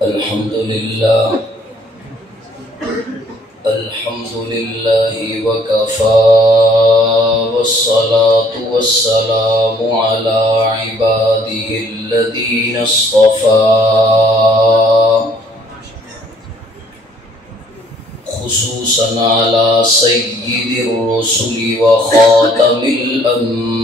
الحمد لله وكفى والصلاة والسلام على عباده الذين اصطفى خصوصا على سيد الرسل وخاتم الأنبياء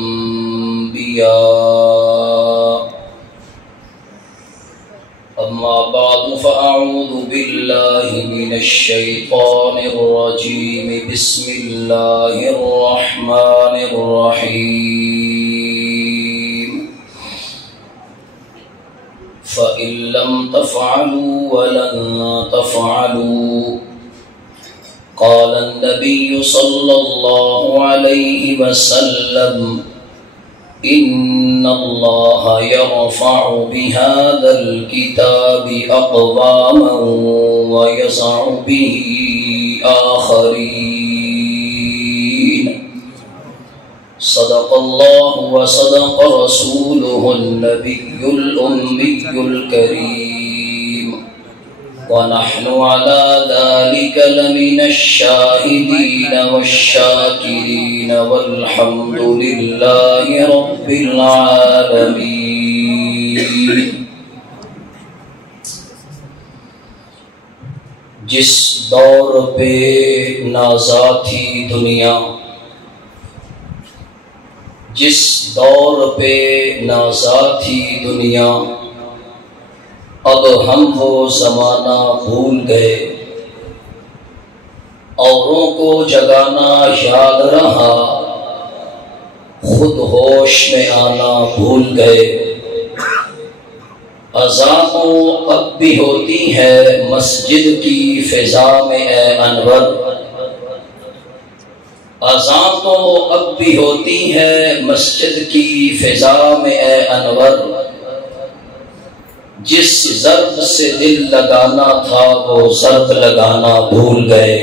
أما بعد فأعوذ بالله من الشيطان الرجيم بسم الله الرحمن الرحيم فإن لم تفعلوا ولن تفعلوا قال النبي صلى الله عليه وسلم إن الله يرفع بهذا الكتاب أقواما ويضع به آخرين صدق الله وصدق رسوله النبي الأمي الكريم ونحن على ذلك لمن الشاهدين والشاكرين والحمد لله رب العالمين۔ جس دور پہ نازا تھی دنیا، جس دور پہ نازا تھی دنیا، اب ہم وہ زمانہ بھول گئے، اوروں کو جگانا یاد رہا، خود ہوش میں آنا بھول گئے۔ اذانوں اب بھی ہوتی ہے مسجد کی فضا میں اے انور، اذان تو اب بھی ہوتی ہے مسجد کی فضا میں اے انور، جس ضرب سے دل لگانا تھا وہ ضرب لگانا بھول گئے۔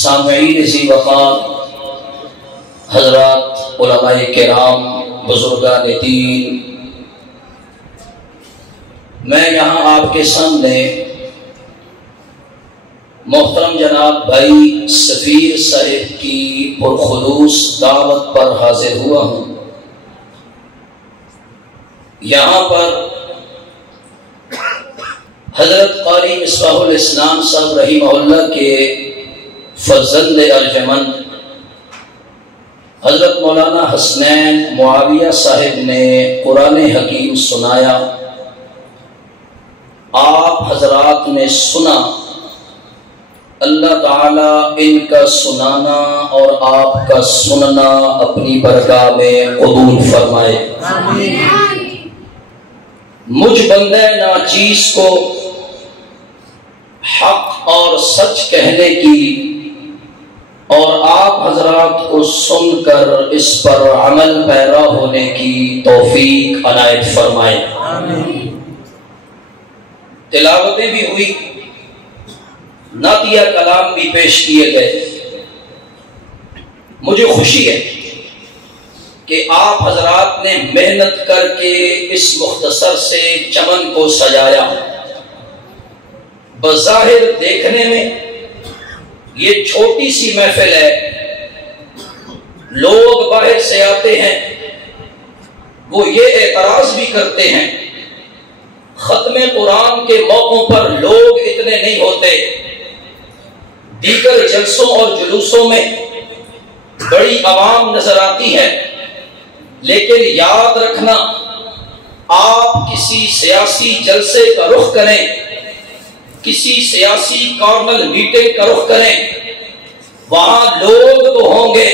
سامعین ذی وقار، حضرات علماء کرام، بزرگان دین، میں یہاں آپ کے سامنے محترم جناب بھائی سفیر صاحب کی پرخلوص دعوت پر حاضر ہوا ہوں۔ یہاں پر حضرت قاری مصباح الاسلام صاحب رحمہ اللہ کے فرزند ارجمند حضرت مولانا حسنین معاویہ صاحب نے قرآن حکیم سنایا، آپ حضرات نے سنا، اللہ تعالیٰ ان کا سنانا اور آپ کا سننا اپنی برگاہ میں قبول فرمائے۔ مجھ بندہ ناچیز کو حق اور سچ کہنے کی اور آپ حضرات کو سن کر اس پر عمل پیرا ہونے کی توفیق عنایت فرمائے۔ تلاوتیں بھی ہوئی، نعتیہ کلام بھی پیش کیے گئے۔ مجھے خوشی ہے کہ آپ حضرات نے محنت کر کے اس مختصر سے چمن کو سجایا۔ بظاہر دیکھنے میں یہ چھوٹی سی محفل ہے، لوگ باہر سے آتے ہیں، وہ یہ اعتراض بھی کرتے ہیں ختم قرآن کے موقعوں پر لوگ اتنے نہیں ہوتے، دیگر جلسوں اور جلوسوں میں بڑی عوام نظر آتی ہے۔ لیکن یاد رکھنا، آپ کسی سیاسی جلسے کا رخ کریں، کسی سیاسی کارنل میٹنگ کا رخ کریں، وہاں لوگ تو ہوں گے،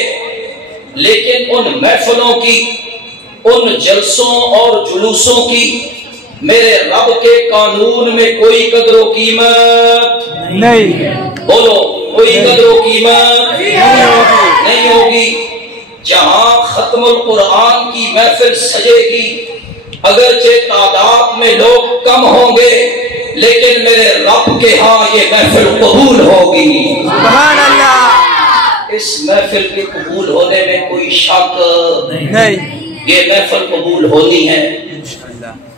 لیکن ان محفلوں کی، ان جلسوں اور جلوسوں کی میرے رب کے قانون میں کوئی قدر و قیمت نہیں۔ بولو، کوئی قدر و قیمت نہیں ہوگی۔ جہاں ختم القرآن کی محفل سجے گی، اگرچہ تعداد میں لوگ کم ہوں گے، لیکن میرے رب کے ہاں یہ محفل قبول ہوگی۔ سبحان اللہ۔ اس محفل کے قبول ہونے میں کوئی شک نہیں، یہ محفل قبول ہونی ہے۔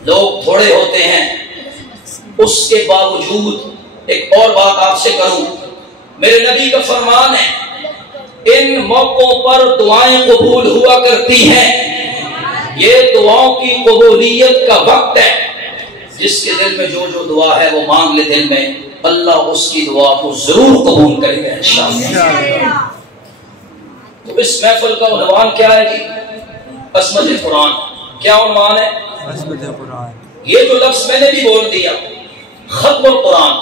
لوگ تھوڑے ہوتے ہیں، اس کے باوجود ایک اور بات آپ سے کروں، میرے نبی کا فرمان ہے ان موقعوں پر دعائیں قبول ہوا کرتی ہیں، یہ دعاؤں کی قبولیت کا وقت ہے، جس کے دل میں جو جو دعا ہے وہ مانگ لے دل میں، اللہ اس کی دعا کو ضرور قبول کرے گا انشاءاللہ۔ تو اس محفل کا عنوان کیا ہے جی؟ عصمت قرآن۔ کیا عنوان ہے؟ عصمت قرآن۔ یہ جو لفظ میں نے بھی بول دیا، ختم القرآن،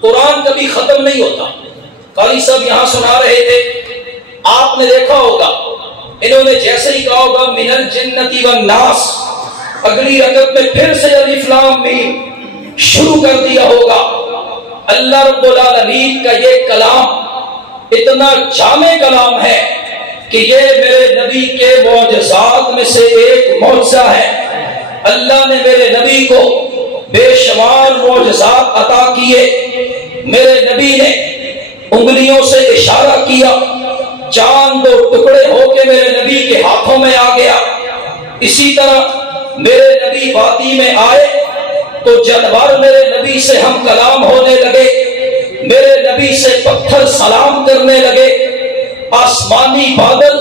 قرآن کبھی ختم نہیں ہوتا۔ قاری صاحب یہاں سنا رہے تھے، آپ نے دیکھا ہوگا انہوں نے جیسے ہی کہا ہوگا من الجنتی والناس، اگلی رکعت میں پھر سے الف لام میم شروع کر دیا ہوگا۔ اللہ رب العالمین کا یہ کلام اتنا جامع کلام ہے کہ یہ میرے نبی کے معجزات میں سے ایک معجزہ ہے۔ اللہ نے میرے نبی کو بے شمار معجزات عطا کیے۔ میرے نبی نے انگلیوں سے اشارہ کیا، چاند دو ٹکڑے ہو کے میرے نبی کے ہاتھوں میں آ گیا۔ اسی طرح میرے نبی وادی میں آئے تو جانور میرے نبی سے ہم کلام ہونے لگے، میرے نبی سے پتھر سلام کرنے لگے، آسمانی بادل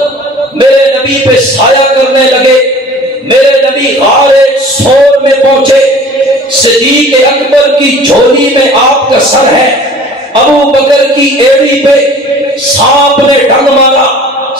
میرے نبی پہ سایہ کرنے لگے، میرے نبی غار سور میں پہنچے، صدیق اکبر کی جھولی میں آپ کا سر ہے، ابو بکر کی ایڑی پہ سانپ نے ڈنگ مارا۔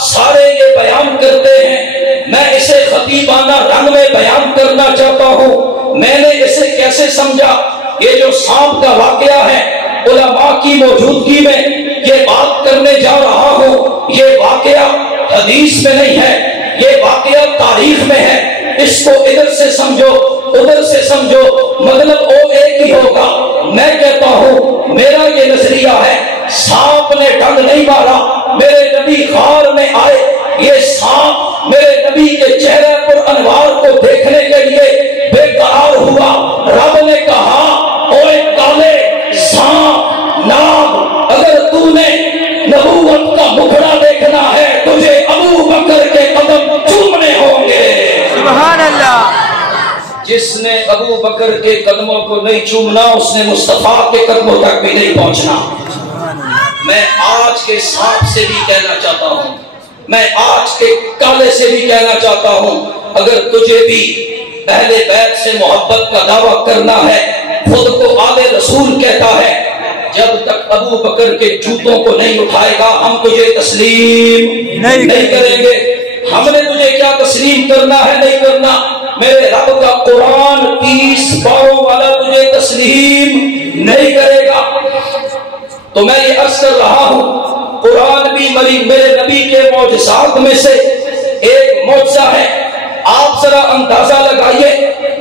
سارے یہ بیان کرتے ہیں، میں اسے خطیبانہ رنگ میں بیان کرنا چاہتا ہوں۔ میں نے اسے کیسے سمجھا؟ یہ جو سانپ کا واقعہ ہے، علماء کی موجودگی میں یہ بات کرنے جا رہا ہوں، یہ واقعہ حدیث میں نہیں ہے، یہ واقعہ تاریخ میں ہے۔ اس کو ادھر سے سمجھو ادھر سے سمجھو، مطلب وہ ایک ہی ہوگا۔ میں کہتا ہوں میرا یہ نظریہ ہے، سانپ نے ڈنگ نہیں مارا، میرے نبی غار میں آئے، یہ سانپ میرے نبی کے چہرے پر انوار کو دیکھنے کے لیے بے قرار ہوا۔ رب نے کہا اوے کالے سانپ ناگ، اگر تو نے نبوت کا مکھڑا دیکھنا ہے تجھے ابو بکر کے قدم چومنے ہوں گے۔ سبحان اللہ۔ جس نے ابو بکر کے قدموں کو نہیں چومنا اس نے مصطفیٰ کے قدموں تک بھی نہیں پہنچنا۔ میں آج کے سانپ سے بھی کہنا چاہتا ہوں، میں آج کے کالے سے بھی کہنا چاہتا ہوں، اگر تجھے بھی اہل بیت سے محبت کا دعویٰ کرنا ہے، خود کو آل رسول کہتا ہے، جب تک ابو بکر کے جوتوں کو نہیں اٹھائے گا ہم تجھے تسلیم نہیں کریں گے۔ ہم نے تجھے کیا تسلیم کرنا ہے؟ نہیں کرنا۔ میرے رب کا قرآن 30 پاروں والا تجھے تسلیم نہیں کرے گا۔ تو میں یہ عرض کر رہا ہوں، قرآن بھی میرے نبی کے معجزات میں سے ایک معجزہ ہے۔ آپ ذرا اندازہ لگائیے،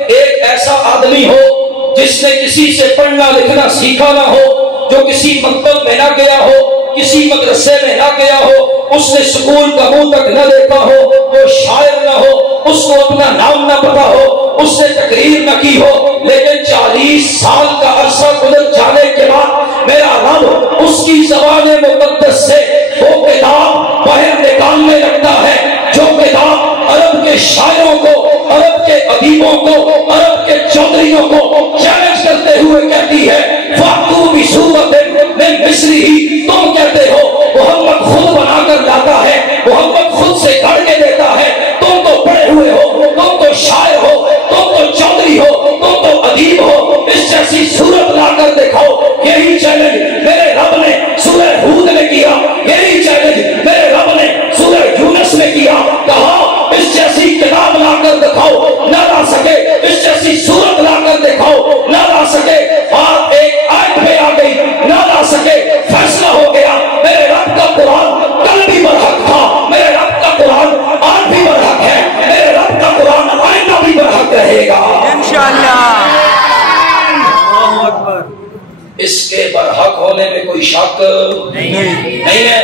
ایک ایسا آدمی ہو جس نے کسی سے پڑھنا لکھنا سیکھا نہ ہو، جو کسی مکتب میں نہ گیا ہو، کسی مدرسے میں نہ گیا ہو، اس نے سکول کا منہ تک نہ دیکھا ہو، وہ شاعر نہ ہو، اس کو اپنا نام نہ پتا ہو، اس نے تقریر نہ کی ہو، لیکن 40 سال کا عرصہ گزر جانے کے بعد میرا رب اس کی زبان مقدس سے وہ کتاب باہر نکالنے لگتا ہے، جو کتاب عرب کے شاعروں کو، عرب کے ادیبوں کو، عرب کے چودھریوں کو چیلنج کرتے ہوئے کہتی ہے فَأْتُوا بِسُورَةٍ مِّن مِّثْلِهِ۔ تم کہتے ہو محمد خود بنا کر لاتا ہے، محمد خود سے گھڑ کے دیتا ہے، تم تو پڑھے ہوئے ہو، تم تو شاعر ہو، تم تو چودھری ہو، تم تو ادیب ہو، اس جیسی صورت لا کر دکھاؤ۔ یہی چیلنج میرے رب نے سورہ ہود میں کیا، یہی چیلنج میرے رب نے سورہ یونس میں کیا، کہا اس جیسی کتاب لا کر دکھاؤ، نہ لا سکے، اس جیسی صورت لا کر دکھاؤ، نہ لا سکے، بات ایک آیت پہ آ گئی، نہ لا سکے، فیصلہ ہو گیا۔ میرے رب کا قرآن کل بھی برحق تھا، میرے رب کا قرآن آج بھی برحق ہے، میرے رب کا قرآن آئندہ بھی برحق رہے گا انشاءاللہ۔ اللہ اکبر۔ اس کے برحق ہونے میں کوئی شک نہیں ہے۔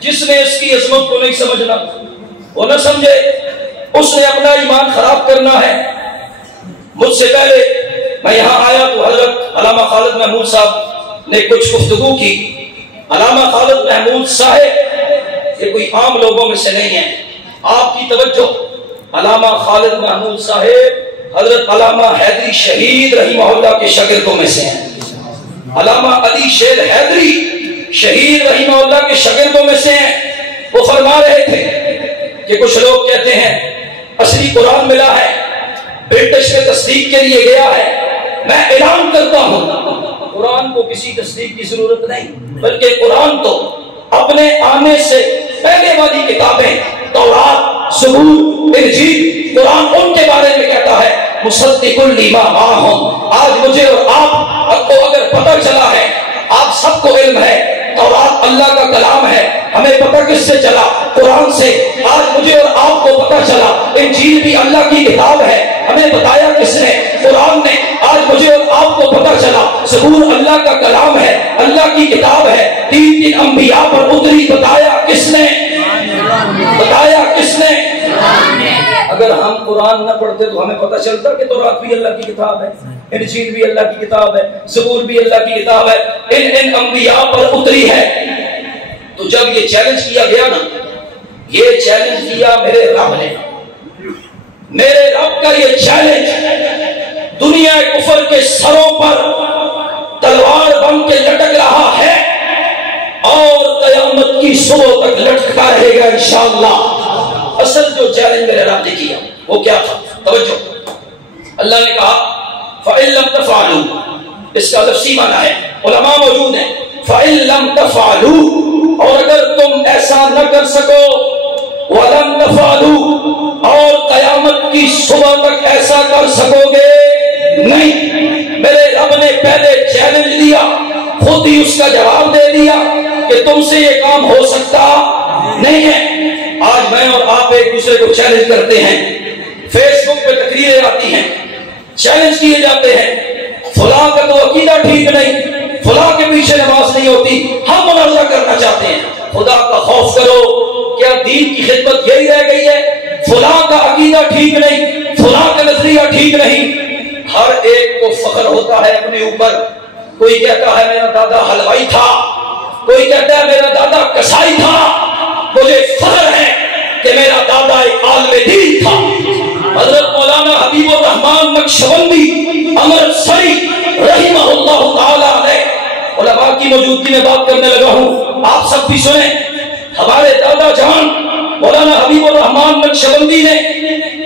جس نے اس کی عظمت کو نہیں سمجھنا وہ نہ سمجھے، اس نے اپنا ایمان خراب کرنا ہے۔ مجھ سے پہلے میں یہاں آیا تو حضرت علامہ خالد محمود صاحب نے کچھ گفتگو کی۔ علامہ خالد محمود صاحب یہ کوئی عام لوگوں میں سے نہیں ہے۔ آپ کی توجہ، علامہ خالد محمود صاحب حضرت علامہ حیدری شہید رحمہ اللہ کے شاگردوں میں سے ہیں. علامہ علی شیر حیدری شہید رحمہ اللہ کے شاگردوں میں سے ہیں. وہ فرما رہے تھے کہ کچھ لوگ کہتے ہیں اصلی قرآن ملا ہے، برٹش میں تصدیق کے لیے گیا ہے. میں اعلان کرتا ہوں قرآن کو کسی تصدیق کی ضرورت نہیں، بلکہ قرآن تو اپنے آنے سے پہلے والی کتابیں تورات، زبور، انجیل، قرآن ان کے بارے میں کہتا ہے مصدق لما معہم. آج مجھے اور آپ کو اگر پتہ چلا ہے، آپ سب کو علم ہے تورات اللہ کا کلام ہے، ہمیں پتہ کس سے چلا؟ قرآن سے. آج مجھے اور آپ کو پتہ چلا انجیل بھی اللہ کی کتاب ہے، ہمیں بتایا کس نے؟ قرآن نے. آج مجھے اور آپ کو پتہ چلا زبور اللہ کا کلام ہے، اللہ کی کتاب ہے، 3 انبیاء پر اتری، بتایا کس نے؟ بتایا کس نے؟ اگر ہم قرآن نہ پڑھتے تو ہمیں پتہ چلتا کہ تورات بھی اللہ کی کتاب ہے، انجیل بھی اللہ کی کتاب ہے، زبور بھی اللہ کی کتاب ہے، ان انبیاء پر اتری ہے. تو جب یہ چیلنج کیا گیا نا، یہ چیلنج کیا میرے رب نے، میرے رب کا یہ چیلنج دنیا کفر کے سروں پر تلوار بن کے لٹک رہا ہے اور قیامت کی صبح تک لٹکتا رہے گا انشاءاللہ. اصل جو چیلنج میرے رب نے کیا وہ کیا تھا؟ توجہ. اللہ نے کہا فَإِن لَمْ تَفْعَلُوا، اس کا لفظی معنی ہے، علماء موجود ہیں، فَإِن لَمْ تَفْعَلُوا، اور اگر تم ایسا نہ کر سکو، وَلَمْ تَفْعَلُوا، اور قیامت کی صبح تک ایسا کر سکو گے نہیں. میرے رب نے پہلے چیلنج دیا، خود ہی اس کا جواب دے دیا کہ تم سے یہ کام ہو سکتا نہیں ہے. آج میں اور آپ ایک دوسرے کو چیلنج کرتے ہیں، فیس بک پہ تقریریں آتی ہیں، چیلنج کیے جاتے ہیں، فلاں کا تو عقیدہ ٹھیک نہیں، فلاں کے پیچھے نماز نہیں ہوتی، ہم مناظرہ کرنا چاہتے ہیں. خدا کا خوف کرو، کیا دین کی خدمت یہی رہ گئی ہے؟ فلاں کا عقیدہ ٹھیک نہیں، فلاں کا نظریہ ٹھیک نہیں. ہر ایک کو فخر ہوتا ہے اپنے اوپر. کوئی کہتا ہے میرا دادا حلوائی تھا، کوئی کہتا ہے میرا دادا کسائی تھا. مجھے فخر ہے کہ میرا دادا ایک عالم دین تھا. حضرت مولانا حبیب الرحمان نقشبندی امرتسری رحمہ اللہ تعالی علیہ، علماء کی موجودگی میں بات کرنے لگا ہوں، آپ سب بھی سنیں. ہمارے دادا جان مولانا حبیب الرحمان نقشبندی نے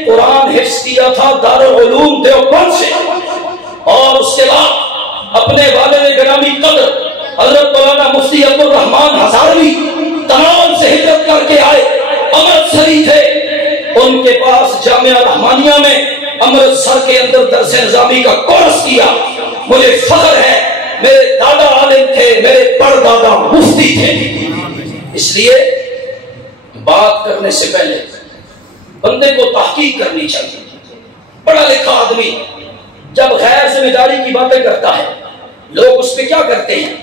قرآن حفظ کیا تھا دارالعلوم دیوبند سے، اور اس کے بعد اپنے والد گرامی قدر حضرت مولانا مفتی عبد الرحمان ہزاروی تنعام سے ہجرت کر کے آئے، امرتسری تھے. ان کے پاس جامعہ رحمانیہ میں امرتسر کے اندر درس نظامی کا کورس کیا. مجھے فخر ہے میرے دادا عالم تھے، میرے پردادا مفتی تھے. اس لیے بات کرنے سے پہلے بندے کو تحقیق کرنی چاہیے. پڑھا لکھا آدمی جب غیر ذمہ داری کی باتیں کرتا ہے، لوگ اس پہ کیا کرتے ہیں؟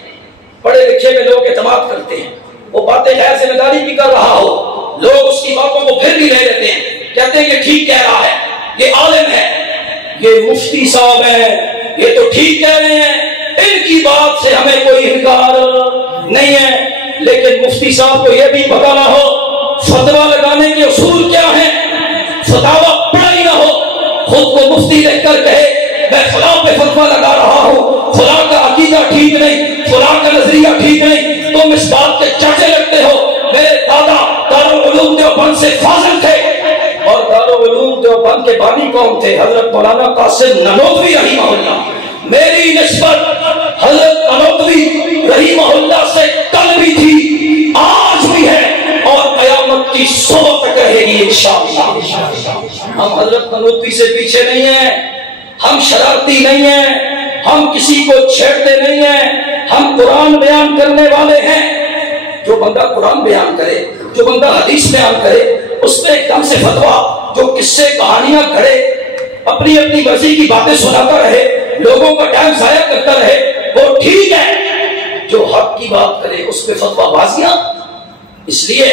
پڑھے لکھے میں لوگ اعتماد کرتے ہیں. وہ باتیں غیر ذمہ داری بھی کر رہا ہو، لوگ اس کی باتوں کو پھر بھی لے لیتے ہیں، کہتے ہیں یہ ٹھیک کہہ رہا ہے، یہ عالم ہے، یہ مفتی صاحب ہیں، یہ تو ٹھیک کہہ رہے ہیں، ان کی بات سے ہمیں کوئی انکار نہیں ہے. لیکن مفتی صاحب کو یہ بھی پتا نہ ہو فتویٰ لگانے کے اصول کیا ہیں، فتاویٰ پڑھا ہی نہ ہو، خود کو مفتی لکھ کر کہے میں فلاں پہ فتویٰ لگا رہا ہوں، فلاں کا عقیدہ ٹھیک نہیں، فلاں کا نظریہ ٹھیک نہیں، تم اس بات کے چاچے لگتے ہو. میرے دادا دارالعلوم دیوبند سے فاضل تھے، اور دارالعلوم دیوبند کے بانی کون تھے؟ حضرت مولانا قاسم نانوتوی رحمہ اللہ. میری نسبت حضرت نانوتوی رحمہ اللہ سے کل بھی تھی، آج بھی ہے، اور قیامت کی صبح تک رہے گی انشاءاللہ. ہم حضرت نانوتوی سے پیچھے نہیں ہیں، ہم شرارتی نہیں ہیں، ہم کسی کو چھیڑتے نہیں ہیں، ہم قرآن بیان کرنے والے ہیں. جو بندہ قرآن بیان کرے، جو بندہ حدیث بیان کرے، اس میں ایک دم سے فتویٰ، جو قصے کہانیاں کھڑے، اپنی اپنی مرضی کی باتیں سناتا رہے، لوگوں کا ٹائم ضائع کرتا رہے، وہ ٹھیک ہے. جو حق کی بات کرے اس پہ فتویٰ بازیاں. اس لیے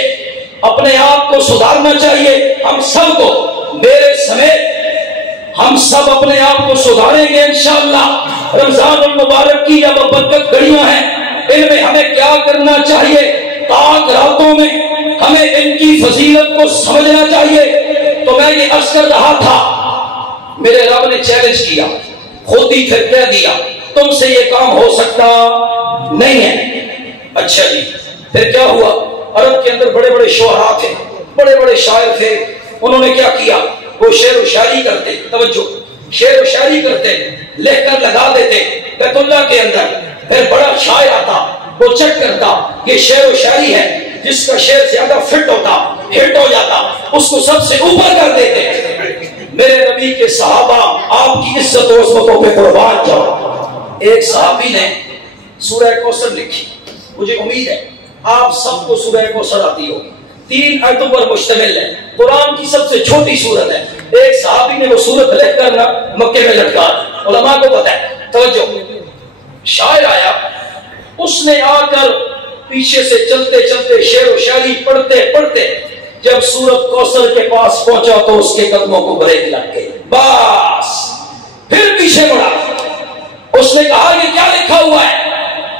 اپنے آپ کو سدھارنا چاہیے. ہم سب کو، میرے سمیت ہم سب اپنے آپ کو سدھاریں گے انشاءاللہ. رمضان المبارک کی اب برکت گھڑیاں ہیں، ان میں ہمیں کیا کرنا چاہیے؟ تاک راتوں میں ہمیں ان کی فضیلت کو سمجھنا چاہیے. تو میں یہ عرض کر رہا تھا میرے رب نے چیلنج کیا، خود ہی پھر کہہ دیا تم سے یہ کام ہو سکتا نہیں ہے۔ اچھا جی، پھر کیا ہوا؟ عرب کے اندر بڑے بڑے شعراء تھے، بڑے بڑے شاعر تھے، انہوں نے کیا کیا؟ وہ شعر و شاعری کرتے، توجہ، شعر و شاعری کرتے، لکھ کر لگا دیتے بیت اللہ کے اندر، پھر بڑا شاعر آتا، وہ چیک کرتا یہ شعر و شاعری ہے، جس کا شعر زیادہ فٹ ہوتا، ہٹ ہو جاتا، اس کو سب سے اوپر کر دیتے۔ میرے نبی کے صحابہ آپ کی عزت و عظمتوں پہ قربان جاؤ۔ ایک صحابی نے سورہ کوثر لکھی، مجھے امید ہے آپ سب کو سورہ کوثر آتی ہوگی، 3 آیتوں پر مشتمل ہے، قرآن کی سب سے چھوٹی سورت ہے۔ ایک صحابی نے وہ سورت لکھ کر مکے میں لٹکا، علماء کو پتہ ہے۔ توجہ، شاعر آیا، اس نے آ کر پیچھے سے چلتے چلتے شعر و شاعری پڑھتے پڑھتے جب سورت کوثر کے پاس پہنچا تو اس کے قدموں کو بریک لگ گئی، بس پھر پیچھے بڑھا۔ اس نے کہا یہ کیا لکھا ہوا ہے؟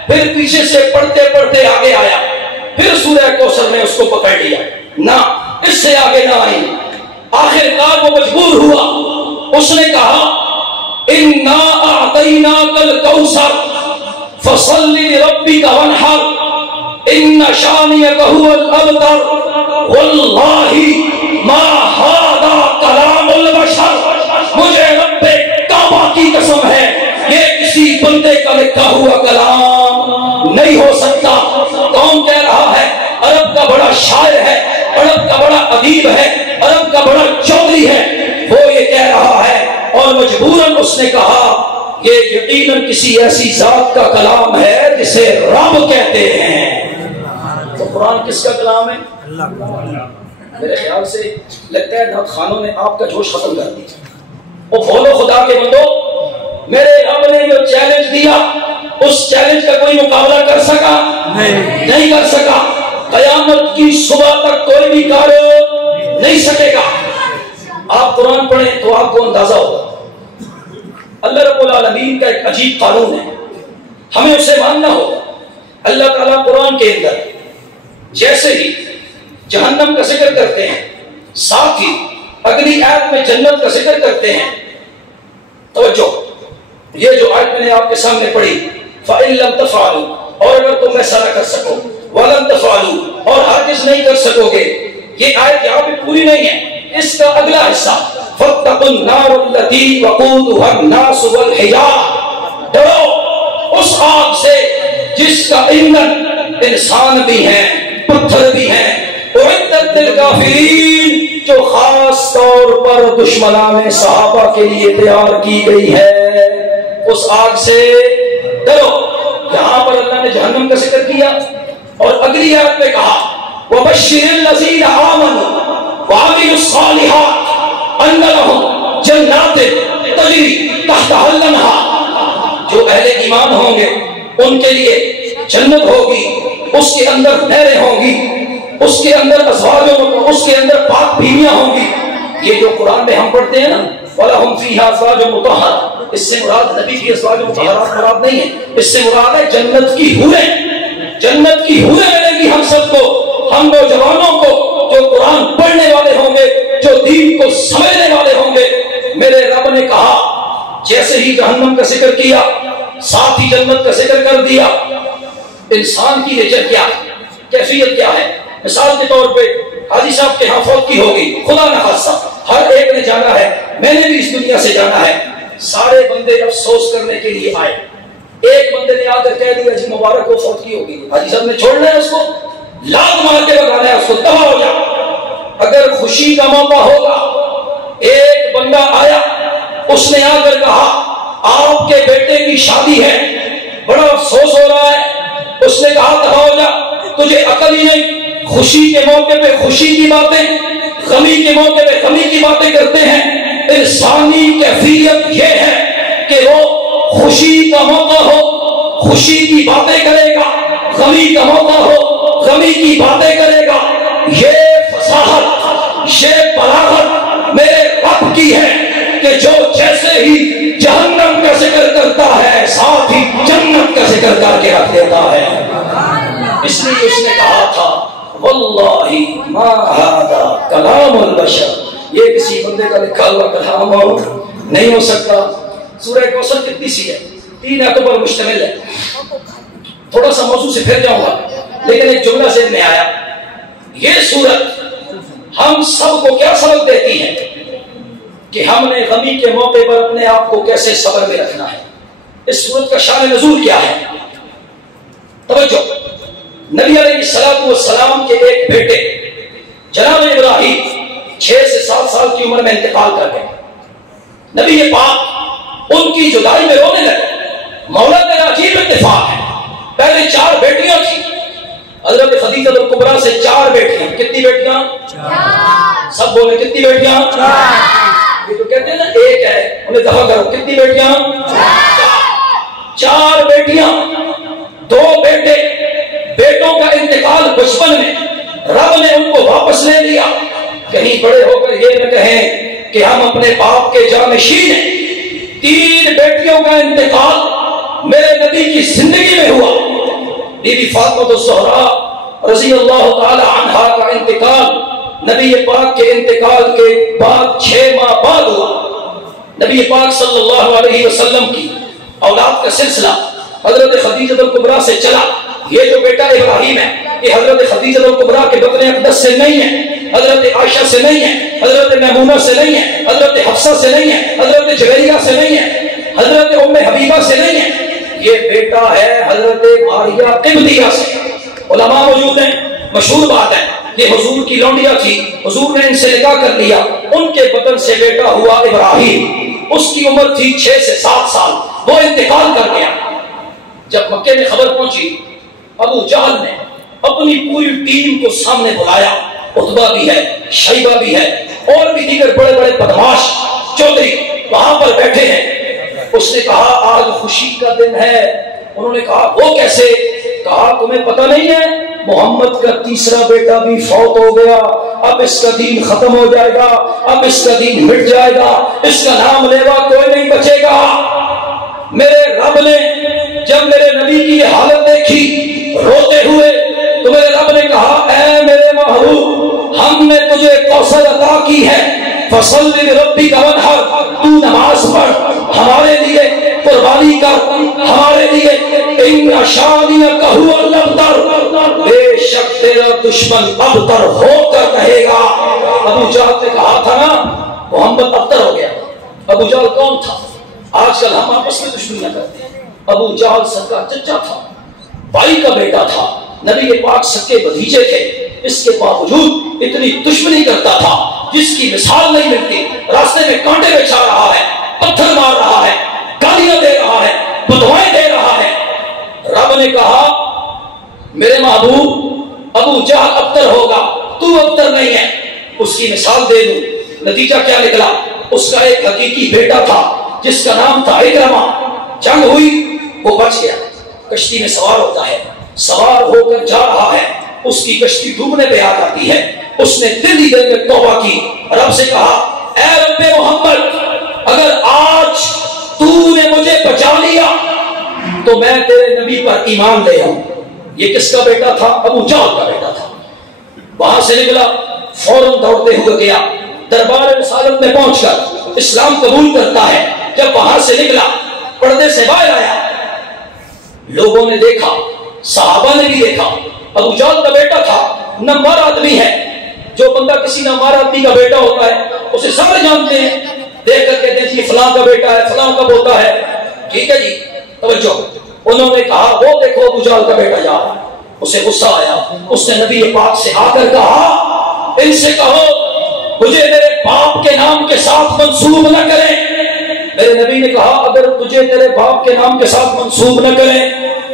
پھر پیچھے سے پڑھتے پڑھتے آگے آیا، پھر سورہ کوثر نے اس کو پکڑ لیا، نہ اس سے آگے نہ آئی۔ آخر کار وہ مجبور ہوا، اس نے کہا اِنَّا أَعْطَيْنَاكَ الْكَوْثَرَ فَصَلِّ لِرَبِّكَ وَانْحَرْ إِنَّ شَانِئَكَ هُوَ الْأَبْتَرُ وَاللَّهِ مَا هَذَا كَلَامُ الْبَشَرِ، مجھے رب کعبہ کی قسم ہے یہ کسی بندے کا لکھا ہوا کلام نہیں ہو سکتا۔ کون کہہ رہا ہے؟ عرب کا بڑا شاعر ہے، عرب کا بڑا ادیب ہے، عرب کا بڑا چودھری ہے، وہ یہ کہہ رہا ہے، اور مجبوراً اس نے کہا یہ یقیناً کسی ایسی ذات کا کلام ہے جسے رب کہتے ہیں۔ تو قرآن کس کا کلام ہے؟ اللہ کا۔ میرے خیال سے لگتا ہے نعت خانوں نے آپ کا جوش ختم کر دیا۔ وہ بولو خدا کے بندو، میرے رب نے جو چیلنج دیا اس چیلنج کا کوئی مقابلہ کر سکا؟ نہیں کر سکا۔ قیامت کی صبح تک کوئی بھی کار نہیں سکے گا۔ آپ قرآن پڑھیں تو آپ کو اندازہ ہوگا، اللہ رب العالمین کا ایک عجیب قانون ہے، ہمیں اسے ماننا ہوگا۔ اللہ تعالیٰ قرآن کے اندر جیسے ہی جہنم کا ذکر کرتے ہیں، ساتھ ہی اگلی آیت میں جنت کا ذکر کرتے ہیں۔ توجہ، یہ جو آیت میں نے آپ کے سامنے پڑھی، فَإِن لَمْ تَفْعَلُوا، اور اگر تم ایسا نہ کر سکو، وَلَمْ تَفْعَلُوا، اور ہرگز نہیں کر سکو گے، یہ آیت یہاں پہ پوری نہیں ہے، اس کا اگلا حصہ فَاتَّقُوا النَّارَ الَّتِي وَقُودُهَا النَّاسُ وَالْحِجَارَةُ، ڈرو اس آگ سے جس کا ایندھن انسان بھی ہیں، پتھر بھی ہیں، اُعِدَّتْ لِلْكَافِرِينَ، جو خاص طور پر دشمنان صحابہ کے لیے تیار کی گئی ہے۔ اس آگ سے ڈرو۔ یہاں پر اللہ نے جہنم کا ذکر کیا اور اگلی آیت میں کہا وَبَشِّرِ الَّذِينَ آمَنُوا وَعَمِلُوا الصَّالِحَاتِ أَنَّ لَهُمْ جَنَّاتٍ تَجْرِي تَحْتَهَا الْأَنْهَارُ، جو اہل ایمان ہوں گے ان کے لیے جنت ہوگی، اس کے اندر نہریں ہوں گی، اس کے اندر اس کے اندر پاک بیویاں ہوں گی۔ یہ جو قرآن میں ہم پڑھتے ہیں نا وَلَهُمْ فِيهَا أَزْوَاجٌ مُطَهَّرَةٌ، اس سے مراد نبی کی ازواج مطہرات مراد نہیں ہے، اس سے مراد ہے جنت کی حوریں۔ جنت کی حوریں ملیں گی ہم سب کو، ہم نوجوانوں کو جو قرآن پڑھنے والے ہوں گے، جو دین کو سمجھنے والے ہوں گے۔ میرے رب نے کہا جیسے ہی جہنم کا ذکر کیا ساتھ ہی جنت کا ذکر کر دیا۔ انسان کی نیچر کیا ہے، کیفیت کیا ہے؟ مثال کے طور پہ حاجی صاحب کے ہاں فوت کی ہوگی، خدا نہ خاصہ، ہر ایک نے جانا ہے، میں نے بھی اس دنیا سے جانا ہے۔ سارے بندے افسوس کرنے کے لیے آئے، ایک بندے نے آ کر کہہ دیا جی مبارک ہو فوت کی ہوگی، حاجی صاحب نے چھوڑنا ہے اس کو، لات مار کے بگانا ہے اس کو، تباہ ہو جا۔ اگر خوشی کا موقع ہوگا، ایک بندہ آیا، اس نے آ کر کہا آپ کے بیٹے کی شادی ہے، بڑا افسوس ہو رہا ہے، اس نے کہا تباہ ہو جا، تجھے عقل ہی نہیں، خوشی کے موقع پہ خوشی کی باتیں، غمی کے موقع پہ غمی کی باتیں کرتے ہیں۔ انسانی کیفیت یہ ہے کہ وہ خوشی کا موقع ہو خوشی کی باتیں کرے گا، غمی کا موقع ہو غمی کی باتیں کرے گا۔ یہ فصاحت، یہ بلاغت میرے رب کی ہے کہ جو جیسے ہی جہنم کا ذکر کرتا ہے ساتھ ہی جنت کا ذکر کر کے رکھ دیتا ہے۔ اس لیے اس نے کہا تھا واللہ ما ھذا کلام البشر، یہ کسی بندے کا لکھا ہوا کلام ہو نہیں ہو سکتا. سورہ کوثر کتنی سی ہے؟ 3 آیتوں پر مشتمل ہے. تھوڑا سا موضوع سے پھر جاؤں گا لیکن ایک جملہ ذہن میں آیا. یہ سورت ہم سب کو کیا سبق دیتی ہے کہ ہم نے غمی کے موقع پر اپنے آپ کو کیسے صبر میں رکھنا ہے. اس سورت کا شان نزول کیا ہے؟ توجہ. نبی علیہ السلام کے ایک بیٹے جناب ابراہیم 6 سے 7 سال کی عمر میں انتقال کر گئے. نبی پاک ان کی جدائی میں رونے لگے. مولا کا عجیب اتفاق ہے. پہلے 4 بیٹیاں تھیں. حضرت خدیجہ الکبریٰ سے 4 بیٹیاں. کتنی بیٹیاں؟ 4. سب بولے کتنی بیٹیاں؟ 4. یہ تو کہتے ہیں نا ایک ہے, انہیں دفعہ کرو. کتنی بیٹیاں؟ 4 بیٹیاں 2 بیٹے. بیٹوں کا انتقال بچپن میں, رب نے ان کو واپس لے لیا. کہیں بڑے ہو کر یہ نہ کہیں کہ ہم اپنے باپ کے جانشین ہیں. 3 بیٹیوں کا انتقال میرے نبی کی زندگی میں ہوا. بی بی فاطمہ الزہرا رضی اللہ تعالی عنہا کا انتقال نبی پاک کے انتقال کے بعد 6 ماہ بعد ہوا. نبی پاک صلی اللہ علیہ وسلم کی اولاد کا سلسلہ حضرت خدیجہ الکبریٰ سے چلا. یہ جو بیٹا ابراہیم ہے یہ حضرت خدیجہ الکبریٰ کے بطن اقدس سے نہیں ہے, حضرت عائشہ سے نہیں ہے, حضرت میمونہ سے نہیں ہے, حضرت حفصہ سے نہیں ہے, حضرت جویریہ سے نہیں ہے, حضرت ام حبیبہ سے نہیں ہے. یہ بیٹا ہے حضرت ماریہ قبطیہ سے. علماء موجود ہیں, مشہور بات ہے. یہ حضور کی لونڈیاں تھی, حضور نے ان سے نکاح کر لیا. ان کے بطن سے بیٹا ہوا ابراہیم. اس کی عمر تھی 6 سے 7 سال. وہ انتقال کر گیا. جب مکے میں خبر پہنچی, ابو جہل نے اپنی پوری ٹیم کو سامنے بلایا. عتبہ بھی ہے, شیبہ بھی ہے, اور بھی دیگر بڑے بڑے بدماش چودھری وہاں پر بیٹھے ہیں. اس نے کہا آج خوشی کا دن ہے. انہوں نے کہا وہ کیسے؟ کہا تمہیں پتہ نہیں ہے محمد کا 3را بیٹا بھی فوت ہو گیا. اب اس کا دین ختم ہو جائے گا, اب اس کا دین مٹ جائے گا, اس کا نام لیوا کوئی نہیں بچے گا. میرے رب نے جب میرے نبی کی یہ حالت دیکھی روتے ہوئے تو میرے رب نے کہا اے میرے محبوب, ہم نے تجھے کوثر عطا کی ہے, فصلی لربک وانحر, تو نماز پڑھ, ہمارے لیے قربانی کر, ہمارے لیے. ان شانیک هو الابتر, بے شک تیرا دشمن ابتر ہو کر رہے گا. ابو جہل نے کہا تھا نا محمد ابتر ہو گیا. ابو جہل کون تھا؟ آج کل ہم آپس میں دشمنی نہ کرتے ہیں. ابو جہل سب کا چچا تھا, بھائی کا بیٹا تھا, نبی پاک سب کے بھتیجے تھے. اس کے باوجود اتنی دشمنی کرتا تھا جس کی مثال نہیں ملتی. راستے میں کانٹے بچھا رہا ہے, پتھر مار رہا ہے, گالیاں دے رہا ہے, بدوائیں دے رہا ہے. رب نے کہا میرے محبوب ابو جہل ابتر ہوگا, تو ابتر نہیں ہے. اس کی مثال دے دوں. نتیجہ کیا نکلا؟ اس کا ایک حقیقی بیٹا تھا جس کا نام تھا اکرمہ. جنگ ہوئی, وہ بچ گیا. کشتی میں سوار ہوتا ہے, سوار ہو کر جا رہا ہے, اس کی کشتی ڈوبنے پہ آ جاتی ہے. اس نے دل ہی دل میں توبہ کی, رب سے کہا اے رب محمد, اگر آج تو نے مجھے بچا لیا تو میں تیرے نبی پر ایمان لے آؤں. یہ کس کا بیٹا تھا؟ ابو جہل کا بیٹا تھا. وہاں سے نکلا, فوراً دوڑتے ہوئے گیا, دربار رسالت میں پہنچ کر اسلام قبول کرتا ہے. جب وہاں سے نکلا, پردے سے باہر آیا, لوگوں نے دیکھا, صحابہ نے بھی دیکھا. ابو جہل کا بیٹا تھا, نمبر آدمی ہے. جو بندہ کسی نمبر آدمی کا بیٹا ہوتا ہے اسے سارے جانتے ہیں, دیکھ کر کہتے ہیں جی فلاں کا بیٹا ہے, فلاں کا پوتا ہے. ٹھیک ہے جی, توجہ. انہوں نے کہا وہ دیکھو ابو جہل کا بیٹا جا رہا ہے. اسے غصہ آیا. اس نے نبی پاک سے آ کر کہا ان سے کہو مجھے میرے باپ کے نام کے ساتھ منسوب نہ کریں. میرے نبی نے کہا اگر تجھے تیرے باپ کے نام کے ساتھ منسوب نہ کریں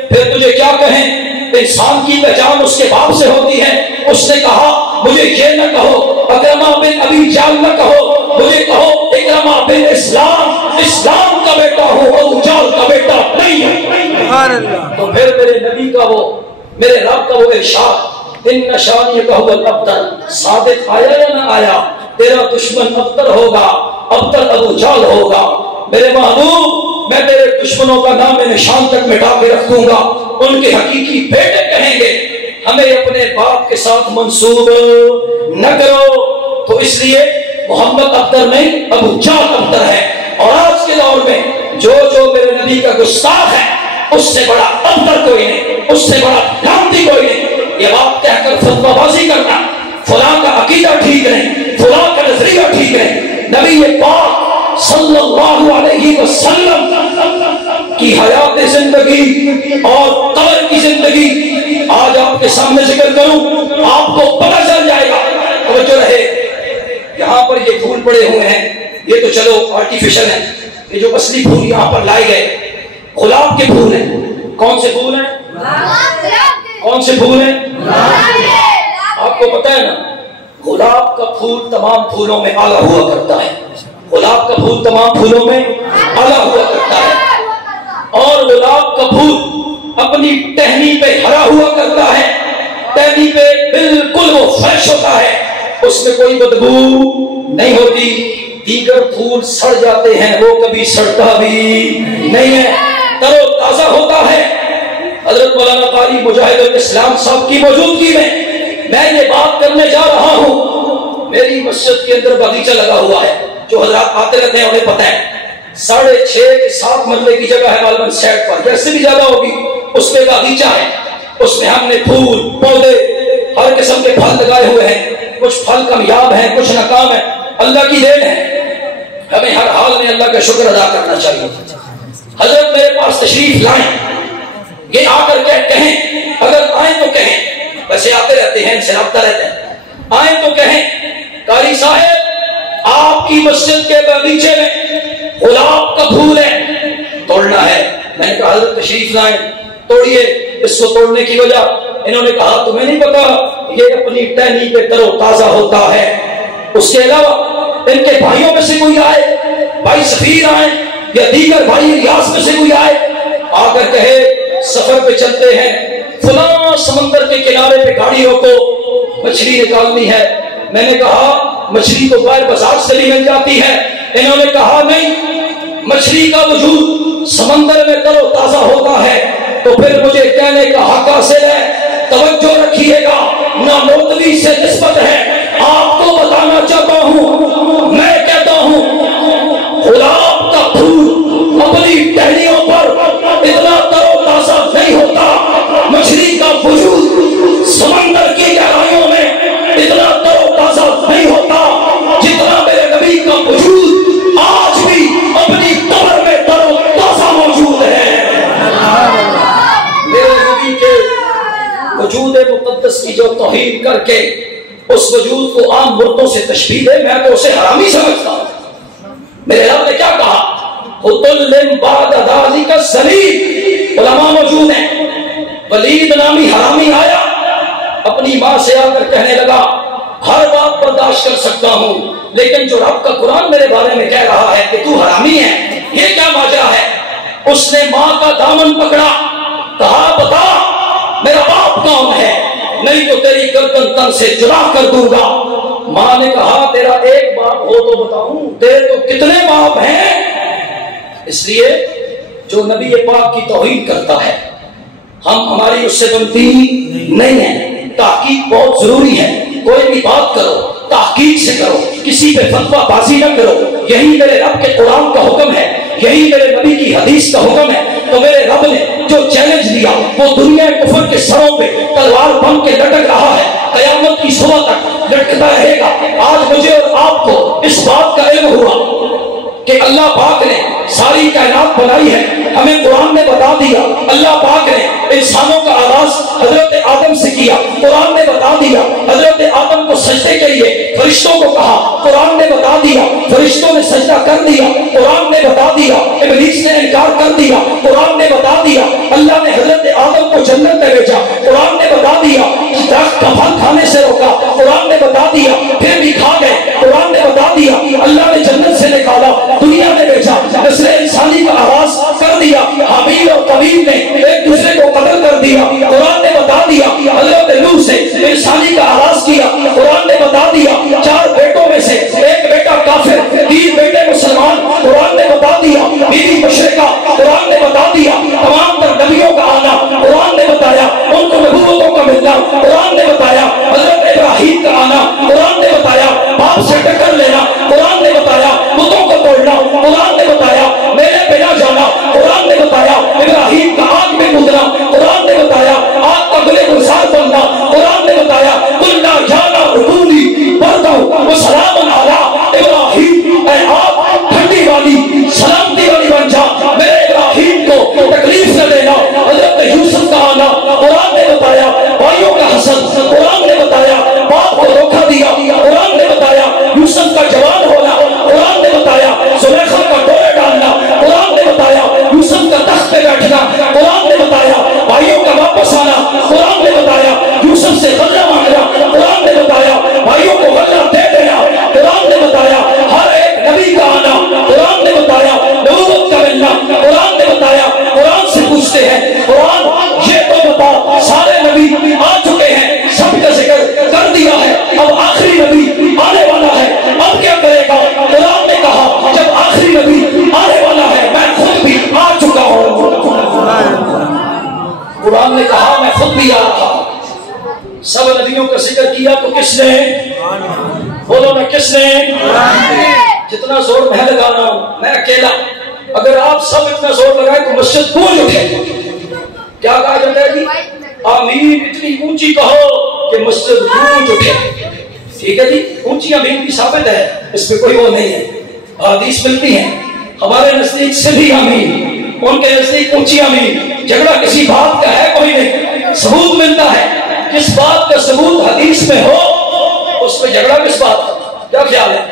پھر تجھے کیا کہیں؟ انسان کی پہچان اس کے باپ سے ہوتی ہے. اس نے کہا مجھے یہ نہ کہو اکرمہ بن ابی جہل نہ کہو, مجھے کہو اکرمہ بن اسلام, اسلام کا بیٹا ہو, ابو جہل کا بیٹا نہیں ہے. تو پھر میرے نبی کا وہ, میرے رب کا وہ ارشاد ان شانیک هو الابتر ثابت آیا یا نہ آیا؟ تیرا دشمن ابتر ہوگا, ابتر ابو جہل ہوگا. میرے محبوب میں تیرے دشمنوں کا نام نشان تک مٹا کے رکھ دوں گا. ان کے حقیقی بیٹے کہیں گے ہمیں اپنے باپ کے ساتھ منسوب نہ کرو. تو اس لیے محمد ابتر نہیں, ابو جہل ابتر ہے. اور آج کے دور میں جو میرے نبی کا گستاخ ہے اس سے بڑا ابتر کوئی نہیں، اس سے بڑا لعنتی کوئی نہیں۔ یہ بات کہہ کر فتوی بازی کرنا، فلاں کا عقیدہ ٹھیک نہیں، فلاں کا نظریہ ٹھیک نہیں، نبی پاک صلی اللہ علیہ وسلم کی حیات زندگی اور قبر کی زندگی آج آپ کے سامنے ذکر کروں، آپ کو پتہ چل جائے گا۔ توجہ رہے، یہاں پر یہ پھول پڑے ہوئے ہیں، یہ تو چلو آرٹیفیشل ہیں، یہ جو اصلی پھول یہاں پر لائے گئے گلاب کے پھول ہیں۔ کون سے پھول ہیں؟ کون سے پھول ہیں؟ آپ کو پتہ ہے نا، گلاب کا پھول تمام پھولوں میں اعلیٰ ہوا کرتا ہے، گلاب کا پھول تمام پھولوں میں اعلیٰ ہوا کرتا ہے، اور گلاب کا پھول اپنی ٹہنی پہ ہرا ہوا کرتا ہے، ٹہنی پہ بالکل وہ فریش ہوتا ہے، اس میں کوئی بدبو نہیں ہوتی۔ دیگر پھول سڑ جاتے ہیں، وہ کبھی سڑتا بھی نہیں ہے، تر و تازہ ہوتا ہے۔ حضرت مولانا قاری مجاہد الاسلام صاحب کی موجودگی میں یہ بات کرنے جا رہا ہوں۔ میری مسجد کے اندر باغیچہ لگا ہوا ہے، جو حضرات آتے رہتے ہیں انہیں پتہ ہے، 6.5 سے 7 مرلے کی جگہ ہے غالباً سیٹ پر، جیسے بھی زیادہ ہوگی، اس میں باغیچہ ہے، اس میں ہم نے پھول پودے ہر قسم کے پھل لگائے ہوئے ہیں، کچھ پھل کامیاب ہیں، کچھ ناکام ہیں، اللہ کی دین ہے، ہمیں ہر حال میں اللہ کا شکر ادا کرنا چاہیے۔ حضرت میرے پاس تشریف لائیں، یہ آ کر کے کہیں، اگر آئیں تو کہیں، ویسے آتے رہتے ہیں، ان سے رابطہ رہتا ہے، آئیں تو کہیں قاری صاحب آپ کی مسجد کے باغیچے میں گلاب کا پھول ہے، توڑنا ہے۔ میں نے کہا حضرت تشریف لائیں، توڑیے۔ اس کو توڑنے کی وجہ انہوں نے کہا تمہیں نہیں پتا یہ اپنی ٹہنی پہ تر و تازہ ہوتا ہے۔ اس کے علاوہ ان کے بھائیوں میں سے کوئی آئے، بھائی سفیر آئے یا دیگر بھائی ریاض میں سے کوئی آئے، آ کر کہے سفر پہ چلتے ہیں، فلاں سمندر کے کنارے پہ گاڑی روکو، مچھلی نکالنی ہے۔ میں نے کہا مچھلی تو باہر بازار سے بھی مل جاتی ہے۔ انہوں نے کہا نہیں، مچھلی کا وجود سمندر میں تر و تازہ ہوتا ہے، تو پھر مجھے کہنے کا حق حاصل ہے۔ توجہ رکھیے گا، ناموتلی سے نسبت ہے۔ آپ کو بتانا چاہتا ہوں، میں کہتا ہوں گلاب کا پھول اپنی ٹہنیوں پر اتنا تر و تازہ نہیں ہوتا، مچھلی کا وجود سمندر کی گہرائیوں میں اتنا تر و تازہ نہیں ہوتا جتنا میرے نبی کا وجود آج بھی اپنی قبر میں تر و تازہ موجود ہے۔ میرے نبی کے وجود مقدس کی جو توہین کر کے اس وجود کو عام مردوں سے تشبیہ دے، میں تو اسے حرامی سمجھتا ہوں۔ میرے رب نے کیا کہا؟ خُطُلٍ بَعْدَ ذَلِكَ السَّلِيمِ۔ علماء موجود ہیں، ولید نامی حرامی آیا، اپنی ماں سے آ کر کہنے لگا ہر بات برداشت کر سکتا ہوں، لیکن جو رب کا قرآن میرے بارے میں کہہ رہا ہے کہ تو حرامی ہے، یہ کیا ماجرا ہے؟ اس نے ماں کا دامن پکڑا، کہا بتا میرا باپ کون ہے، نہیں تو تیری گردن تن سے جدا کر دوں گا۔ ماں نے کہا تیرا ایک باپ ہو تو بتاؤں، تیرے تو کتنے باپ ہیں؟ اس لیے جو نبی پاک کی توہین کرتا ہے ہماری اس سے بنتی نہیں ہے۔ تحقیق بہت ضروری ہے، کوئی بھی بات کرو تحقیق سے کرو، کسی پہ فتویٰ بازی نہ کرو۔ یہی میرے رب کے قرآن کا حکم ہے، یہی میرے نبی کی حدیث کا حکم ہے۔ تو میرے رب نے جو چیلنج دیا وہ دنیا کفر کے سروں پہ تلوار بن کے لٹک رہا ہے، قیامت کی صبح تک لٹکتا رہے گا۔ آج مجھے اور آپ کو اس بات کا علم ہوا کہ اللہ پاک نے ساری کائنات بنائی ہے، ہمیں قرآن نے بتا دیا۔ اللہ پاک نے انسانوں کا آغاز حضرت آدم سے کیا، قرآن نے بتا دیا۔ حضرت آدم کو سجدے کے لیے فرشتوں کو کہا، قرآن نے بتا دیا۔ فرشتوں نے سجدہ کر دیا، قرآن نے بتا دیا۔ ابلیس نے انکار کر دیا، قرآن نے بتا دیا۔ اللہ نے حضرت آدم کو جنت میں بھیجا، قرآن نے بتا دیا۔ درخت کا پھل کھانے سے روکا، قرآن نے بتا دیا، پھر بھی کھا گئے، قرآن نے بتا دیا۔ اللہ نے جنت سے نکالا، دنیا میں بھیجا، نسل انسانی کا آغاز کر دیا۔ حابیل اور قابیل نے ایک دوسرے کو قتل کر دیا، قرآن نے بتا دیا۔ حضرت نوح سے انسانی کا آغاز کیا، قرآن نے بتا دیا۔ 4 بیٹوں میں سے ایک بیٹا کافر، 3 بیٹے مسلمان، قرآن نے بتا دیا۔ بیوی مشرکہ، قرآن نے بتا دیا۔ کو تکلیف نہ دینا، حضرت یوسف کا آنا قرآن نے بتایا، بھائیوں کا حسد قرآن نے بتایا، باپ کو دھوکہ دیا قرآن نے بتایا، یوسف کا جوان ہونا قرآن نے بتایا، زلیخا کا ڈورے ڈالنا قرآن نے بتایا، یوسف کا تخت پہ بیٹھنا قرآن نے بتایا، بھائیوں کا واپس آنا قرآن نے بتایا، یوسف سے غلہ مانگنا قرآن نے بتایا، بھائیوں کو غلہ دے دینا قرآن نے بتایا، ہر ایک نبی کا آنا قرآن نے بتایا، نبوت کا ملنا قرآن نے بتایا۔ قرآن سے پوچھتے ہیں قرآن یہ تو بتا، سارے نبی آ چکے ہیں، سب کا ذکر کر دیا ہے، اب آخری نبی آنے والا ہے، اب کیا کرے گا؟ قرآن نے کہا جب آخری نبی آنے والا ہے میں خود بھی آ چکا ہوں۔ قرآن نے کہا میں خود بھی آ رہا ہوں۔ سب نبیوں کا ذکر کیا تو کس نے؟ بولو نا کس نے؟ جتنا زور میں لگا رہا ہوں میں اکیلا، اگر آپ سب اتنا زور لگائیں تو مسجد گونج اٹھے۔ کیا کہا جاتا ہے جی؟ آمین اتنی اونچی کہو کہ مسجد گونج اٹھے۔ ٹھیک ہے جی، اونچی آمین بھی ثابت ہے، اس پہ کوئی وہ نہیں ہے، حدیث ملتی ہے ہمارے نزدیک سے بھی آمین، ان کے نزدیک اونچی آمین۔ جھگڑا کسی بات کا ہے کوئی نہیں، ثبوت ملتا ہے، جس بات کا ثبوت حدیث میں ہو اس پہ جھگڑا کس بات کا؟ کیا خیال ہے؟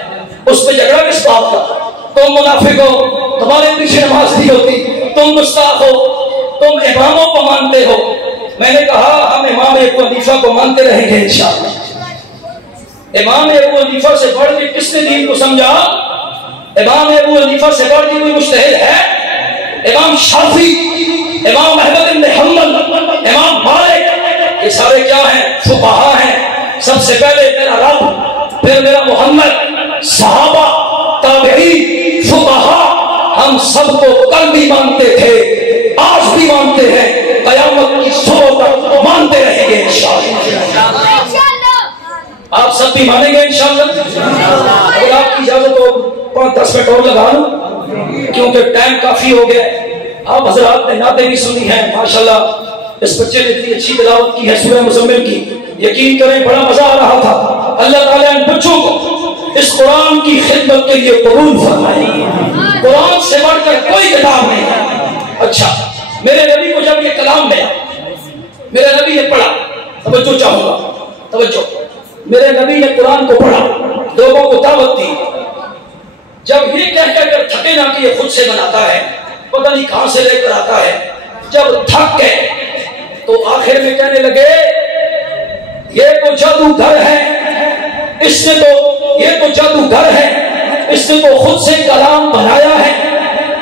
اس پہ جھگڑا کس بات کا؟ تم منافق ہو، تمہارے پیچھے نماز نہیں ہوتی، تم گستاخ ہو، تم اماموں کو مانتے ہو۔ میں نے کہا ہم امام ابو حنیفہ کو مانتے رہیں گے انشاءاللہ۔ امام ابو حنیفہ سے بڑھ کے کس نے دین کو سمجھا؟ امام ابو حنیفہ سے بڑھ کے کوئی مجتہد ہے؟ امام شافعی، امام احمد بن حنبل، امام مالک، یہ سارے کیا ہیں؟ فقہا ہیں۔ سب سے پہلے میرا رب، پھر میرا محمد، صحابہ، تابعین، فقہا، ہم سب کو کل بھی مانتے تھے، آج بھی مانتے ہیں، قیامت کی صبح تک مانتے رہیں گے انشاءاللہ۔ آپ سب بھی مانیں گے انشاءاللہ؟ اگر آپ کی اجازت ہو 5-10 منٹ اور لگا لوں کیونکہ ٹائم کافی ہو گیا۔ آپ حضرات نے نعتیں بھی سنی ہیں ماشاءاللہ، اس بچے نے اتنی اچھی تلاوت کی ہے سورہ مزمل کی، یقین کریں بڑا مزہ آ رہا تھا۔ اللہ تعالیٰ ان بچوں کو اس قرآن کی خدمت کے لیے قبول فرمائے۔ قرآن سے بڑھ کر کوئی کتاب نہیں ہے۔ اچھا، میرے نبی کو جب یہ کلام ملا، میرے نبی نے پڑھا، توجہ چاہوں گا، توجہ، میرے نبی نے قرآن کو پڑھا، لوگوں کو دعوت دی، جب یہ کہہ کر تھکے نہ کہ یہ خود سے بناتا ہے، پتہ نہیں کہاں سے لے کر آتا ہے، جب تھک گئے تو آخر میں کہنے لگے یہ تو جادوگر ہے، اس نے تو، یہ تو جادوگر ہے، اس نے تو خود سے کلام بنایا ہے،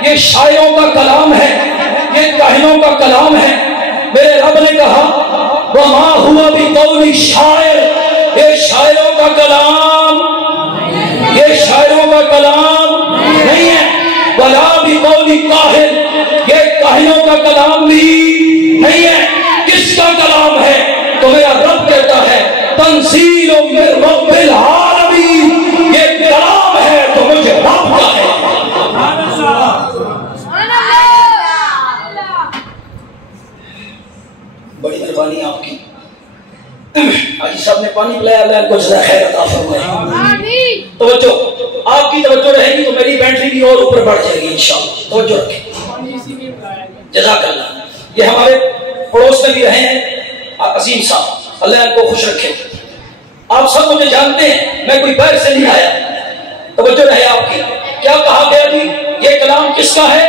یہ شاعروں کا کلام ہے، یہ کاہنوں کا کلام ہے۔ میرے رب نے کہا وما ہوا بقول شاعر، یہ شاعروں کا کلام، یہ شاعروں کا کلام نہیں ہے، ولا بقول کاہن، یہ کاہنوں کا کلام بھی نہیں ہے۔ کس کا کلام ہے؟ تو میرا رب کہتا ہے تنزیل من رب العالمین، یہ کلام ہے تو مجھے رب کا ہے۔ بڑی مہربانی آپ کی، حاجی صاحب نے پانی پلایا، اللہ کو جزائے خیر عطا فرمائے۔ توجہ، آپ کی توجہ رہے گی تو میری بیٹری بھی اور اوپر بڑھ جائے گی انشاءاللہ، توجہ رکھیں، جزاک اللہ۔ یہ ہمارے پڑوس میں بھی رہے ہیں عظیم صاحب، اللہ ان کو خوش رکھے۔ آپ سب مجھے جانتے ہیں، میں کوئی باہر سے نہیں آیا، توجہ رہے آپ کی۔ کیا کہا گیا جی؟ یہ کلام کس کا ہے؟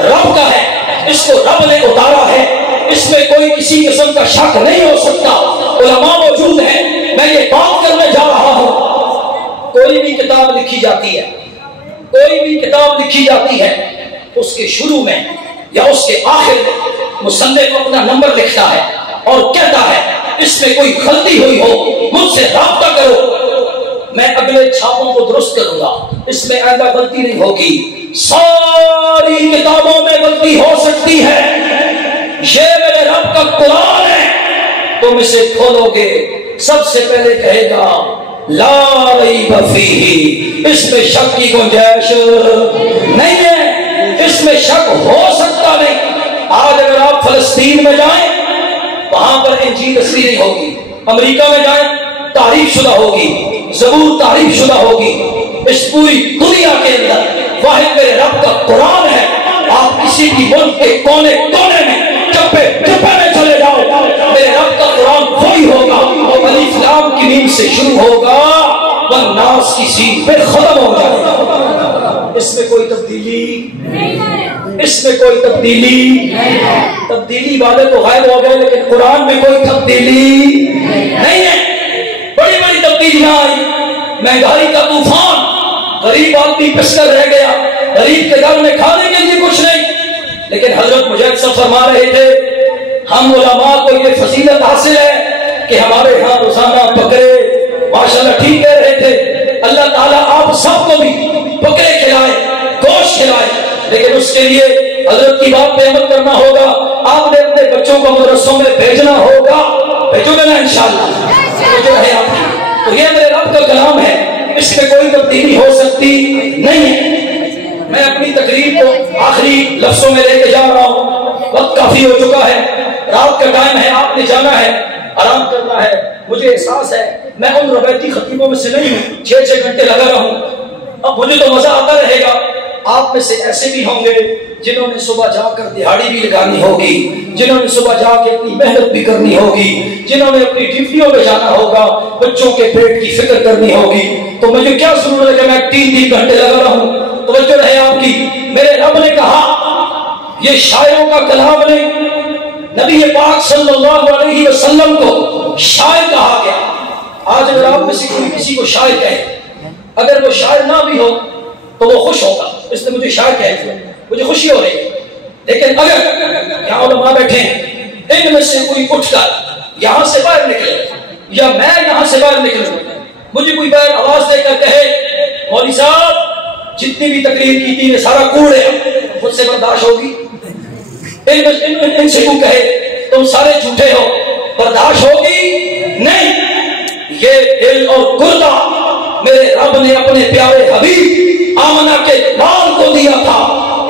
رب کا ہے، اس کو رب نے اتارا ہے، اس میں کوئی کسی قسم کا شک نہیں ہو سکتا۔ علماء موجود ہیں، میں یہ بات کرنے جا رہا ہوں، کوئی بھی کتاب لکھی جاتی ہے، کوئی بھی کتاب لکھی جاتی ہے، اس کے شروع میں یا اس کے آخر میں مصنف اپنا نمبر لکھتا ہے اور کہتا ہے اس میں کوئی غلطی ہوئی ہو مجھ سے رابطہ کرو، میں اگلے چھاپوں کو درست کروں گا، اس میں آئندہ غلطی نہیں ہوگی۔ ساری کتابوں میں غلطی ہو سکتی ہے، یہ میرے رب کا قرآن ہے، تم اسے کھولو گے سب سے پہلے کہے گا لا ریب فیہ، اس میں شک کی گنجائش نہیں ہے، اس میں شک ہو سکتا نہیں۔ آج اگر آپ فلسطین میں جائیں وہاں پر انجیل اصلی نہیں ہوگی، امریکہ میں جائیں تعریف شدہ ہوگی، زبور تعریف شدہ ہوگی، اس پوری دنیا کے اندر واحد میرے رب کا قرآن ہے۔ آپ کسی بھی ملک کے کونے کونے میں چپے چپے میں چلے جاؤ، میرے رب کا قرآن وہی ہوگا، الف لام کی میم سے شروع ہوگا، والناس کی سین پہ ختم ہو جائے گا۔ اس میں کوئی تبدیلی اس میں کوئی تبدیلی والے تو غائب ہو گئے، لیکن قرآن میں کوئی تبدیلی نہیں ہے۔ بڑی بڑی تبدیلیاں آئی، مہنگائی کا طوفان، غریب آدمی پس کر رہ گیا، غریب کے گھر میں کھانے کے لیے کچھ نہیں، لیکن حضرت مجاہد صاحب فرما رہے تھے ہم علماء کو یہ فضیلت حاصل ہے کہ ہمارے ہاں روزانہ بکرے، ماشاءاللہ ٹھیک کہہ رہے تھے، اللہ تعالیٰ آپ سب کو بھی بکرے کھلائے، گوشت کھلائے، لیکن اس کے لیے حضرت کی بات پہ عمل کرنا ہوگا۔ آپ نے اپنے بچوں کو مدرسوں میں بھیجنا ہوگا، بھیجو گے نا انشاءاللہ؟ جو ہے آپ کی، تو یہ میرے رب کا کلام ہے، اس میں کوئی تبدیلی ہو سکتی نہیں ہے۔ میں اپنی تقریر کو آخری لفظوں میں لے کے جا رہا ہوں، وقت کافی ہو چکا ہے، رات کا ٹائم ہے، آپ نے جانا ہے، آرام کرنا ہے۔ مجھے احساس ہے میں ان روایتی خطیبوں میں سے نہیں ہوں 6 گھنٹے لگا رہا ہوں، اب مجھے تو مزہ آتا رہے گا۔ آپ میں سے ایسے بھی ہوں گے جنہوں نے صبح جا کر دہاڑی بھی لگانی ہوگی، جنہوں نے صبح جا کے اپنی محنت بھی کرنی ہوگی، جنہوں نے اپنی ڈیوٹیوں پہ جانا ہوگا، بچوں کے پیٹ کی فکر کرنی ہوگی، تو مجھے کیا ضرورت ہے کہ میں 3 گھنٹے لگا رہا ہوں؟ توجہ رہے آپ کی۔ میرے رب نے کہا، یہ شاعروں کا کلام نہیں، نبی پاک صلی اللہ علیہ وسلم کو شاعر کہا گیا۔ آج اگر آپ میں سے کوئی کسی کو شاعر کہے، اگر وہ شاعر نہ بھی ہو تو وہ خوش ہوگا، اس نے مجھے شاعر کہہ دیا، مجھے خوشی ہو رہی ہے۔ لیکن اگر یہاں علماء بیٹھے ہیں، ان میں سے کوئی اٹھ کر یہاں سے باہر نکلے یا میں یہاں سے باہر نکلوں، مجھے کوئی باہر آواز دے کر کہے مولوی صاحب جتنی بھی تقریر کی تھی یہ سارا کوڑ ہے، مجھ سے برداشت ہوگی؟ ان سے کوئی کہے تم سارے جھوٹے ہو، برداشت ہوگی؟ نہیں۔ یہ دل اور گردہ میرے رب نے اپنے پیارے حبیب آمنہ کے لال کو دیا تھا۔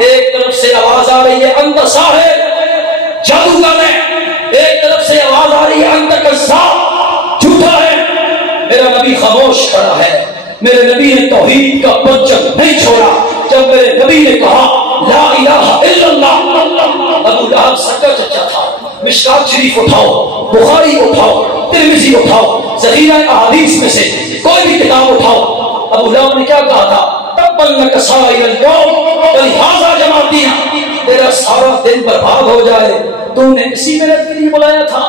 ایک طرف سے آواز آ رہی ہے انت ساحر، جادوگر ہے، ایک طرف سے آواز آ رہی ہے انت کذاب، جھوٹا ہے۔ میرا نبی خاموش کھڑا ہے، میرے نبی نے توحید کا پرچم نہیں چھوڑا۔ جب میرے نبی نے کہا لا الہ الا اللہ، ابو لہب سکا چچا تھا۔ مشکات شریف اٹھاؤ، بخاری اٹھاؤ، ترمذی اٹھاؤ، ذخیرہ احادیث میں سے کوئی بھی کتاب اٹھاؤ، ابو لہب نے کیا کہا تھا؟ تبا سائر القوم ولہذا جماعتنا، تیرا سارا دن برباد ہو جائے، تو نے اسی محنت کے لیے بلایا تھا۔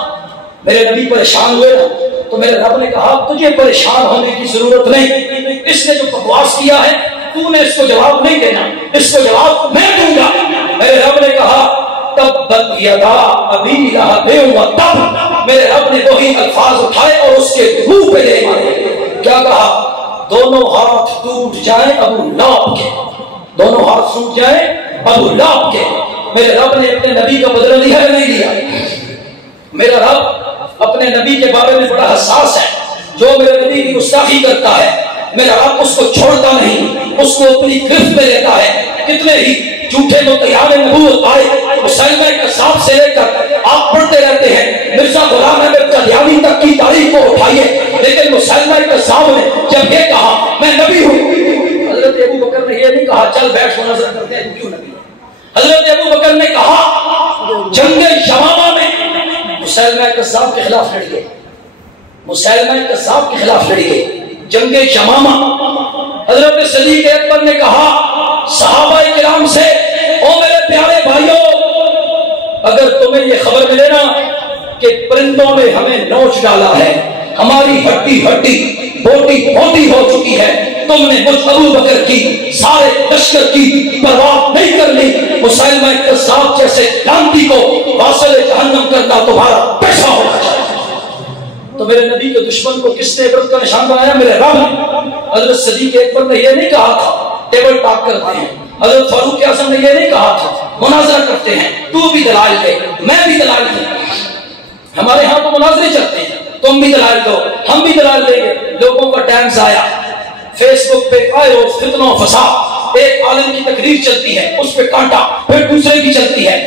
میرے نبی پریشان ہوئے نا، تو میرے رب نے کہا تجھے پریشان ہونے کی ضرورت نہیں، اس نے جو بکواس کیا ہے تو نے اس کو جواب نہیں دینا، اس کو جواب میں دوں گا۔ میرے رب نے کہا تبت یدا ابی لہب وتب، میرے رب نے وہی الفاظ اٹھائے اور اس کے منہ پہ دے مارے۔ کیا کہا؟ دونوں ہاتھ ٹوٹ جائیں ابو لہب کے، دونوں ہاتھ ٹوٹ جائیں ابو لہب کے۔ میرے رب نے اپنے نبی کا بدلہ لیا ہے نہیں لیا؟ میرا رب اپنے نبی کے بارے میں بڑا حساس ہے، جو میرے نبی کی گستاخی کرتا ہے میرا رب اس کو چھوڑتا نہیں، اس کو اپنی گرفت میں لیتا ہے۔ کتنے ہی جھوٹے مدعیان نبوت آئے، مسلمہ کذاب سے لے کر آپ پڑھتے رہتے ہیں مرزا غلام احمد قادیانی تک کی تاریخ کو اٹھائیے، لیکن مسلمہ کذاب نے جب یہ کہا میں نبی ہوں، حضرت ابو بکر نے یہ نہیں کہا چل بیٹھ مناظرہ کرتے ہیں کیوں نبی ہے۔ حضرت ابو بکر نے کہا جنگ یمامہ میں مسلمہ کذاب کے خلاف لڑی گئی، مسلمہ کذاب کے خلاف لڑی گئی جنگ یمامہ۔ حضرت صدیق اکبر نے کہا صحابہ کرام سے او میرے پیارے بھائیوں، اگر تمہیں یہ خبر ملے نا کہ پرندوں نے ہمیں نوچ ڈالا ہے، ہماری ہڈی ہڈی بوٹی بوٹی ہو چکی ہے، تم نے مجھ ابو بکر کی سارے لشکر کی پرواہ نہیں کرنی، مسلمہ کذاب جیسے لانتی کو واصل جہنم کرنا تمہارا پیشہ ہونا چاہیے۔ تو میرے نبی کے دشمن کو کس نے عبرت کا نشان بنایا؟ میرے رب نے۔ حضرت صدیق اکبر نے یہ نہیں کہا تھا ٹیبل ٹاک کرتے ہیں، حضرت فاروق اعظم نے یہ نہیں کہا تھا مناظرہ کرتے ہیں، تو بھی دلائل دے میں بھی دلائل دوں۔ ہمارے ہاں تو مناظرے چلتے ہیں، تم بھی دلائل دو ہم بھی دلائل دیں گے۔ لوگوں کا ٹائم ضائع، فیس بک پہ آئے روز فتنہ و فساد، ایک عالم کی تقریر چلتی ہے اس پہ کانٹا، پھر دوسرے کی چلتی ہے۔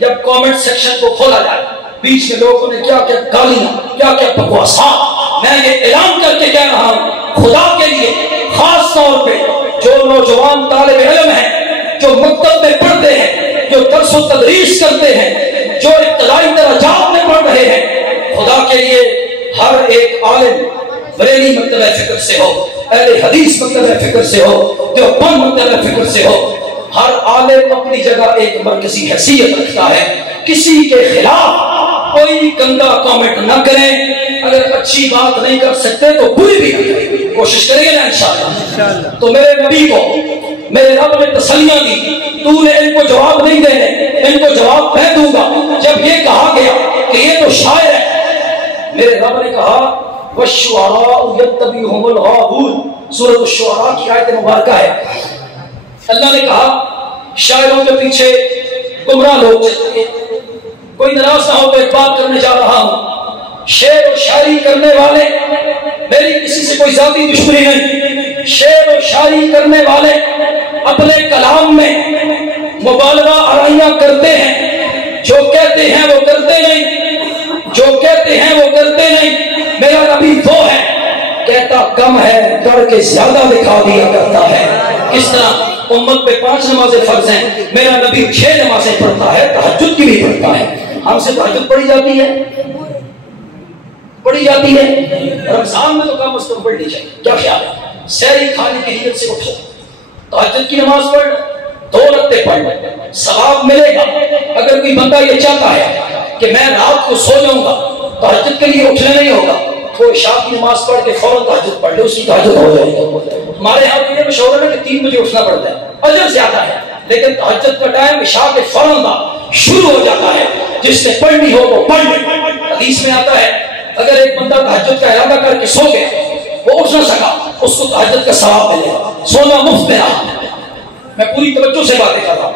جب کامنٹ سیکشن کو کھولا جائے بیچ میں لوگوں نے کیا کیا گالیاں کیا کیا بکواسات، میں یہ اعلان کر کے کہہ رہا ہوں خدا کے لیے، خاص طور پہ جو نوجوان طالب علم ہیں، جو مکتب میں پڑھتے ہیں، جو درس و تدریس کرتے ہیں، جو ابتدائی درجات میں پڑھ رہے ہیں، خدا کے لیے ہر ایک عالم بریلی مکتبہ فکر سے ہو، اہل حدیث مکتبہ فکر سے ہو، دیوبند مکتبہ فکر سے ہو، ہر عالم اپنی جگہ ایک مرکزی حیثیت رکھتا ہے. کسی کے خلاف کوئی گندا کامنٹ نہ کریں. اگر اچھی بات نہیں کر سکتے تو بری بھی نہ کریں، کوشش کریں گے نا انشاءاللہ. تو میرے نبی کو میرے رب نے تسلیاں دی، تو نے ان کو جواب نہیں دینے، ان کو جواب میں دوں گا. جب یہ کہا گیا کہ یہ تو شاعر ہے، میرے رب نے کہا وَالشُّعَرَاءُ يَتَّبِعُهُمُ الْغَاوُونَ، سورۃ الشعراء کی آیت مبارکہ ہے. اللہ نے کہا شاعروں کے پیچھے گمراہ لوگ چلتے ہیں. کوئی ناراض نہ ہو تو ایک بات کرنے جا رہا ہوں، شعر و شاعری کرنے والے، میری کسی سے کوئی ذاتی دشمنی نہیں، شعر و شاعری کرنے والے اپنے کلام میں مبالغہ آرائیاں کرتے ہیں، جو کہتے ہیں وہ کرتے نہیں، جو کہتے ہیں وہ کرتے نہیں. میرا نبی وہ ہے کہتا کم ہے کر کے زیادہ دکھا دیا کرتا ہے. کس طرح امت پہ 5 نمازیں فرض ہیں، میرا نبی 6 نمازیں پڑھتا ہے، تہجد کی بھی پڑھتا ہے. ہم سے تہجد پڑھی جاتی ہے، پڑھی جاتی ہے، رمضان میں تو کم از کم پڑھنی چاہیے. کیا خیال ہے؟ سحری کھانے کی نیت سے اٹھو، تہجد کی نماز پڑھ، 2 رکعتیں پڑھ، ثواب ملے گا. اگر کوئی بندہ یہ چاہتا ہے کہ میں رات کو سو جاؤں گا، تہجد کے لیے اٹھنا نہیں ہوگا، وہ عشاء کی نماز پڑھ کے فوراً تہجد پڑھ لے، اس کی تہجد ہو جائے گی. ہمارے یہاں تو یہ مشورہ ہے کہ 3 بجے اٹھنا پڑتا ہے، اجر زیادہ ہے، لیکن تہجد کا ٹائم عشاء کے فوراً بعد شروع ہو جاتا ہے. جس نے پڑھنی ہو وہ پڑھ لے. حدیث میں آتا ہے اگر ایک بندہ تہجد کا ارادہ کر کے سو گیا، وہ اٹھ نہ سکا، اس کو تہجد کا ثواب ملے گا. سونا مفت میں رہا. میں پوری توجہ سے باتیں کر رہا ہوں.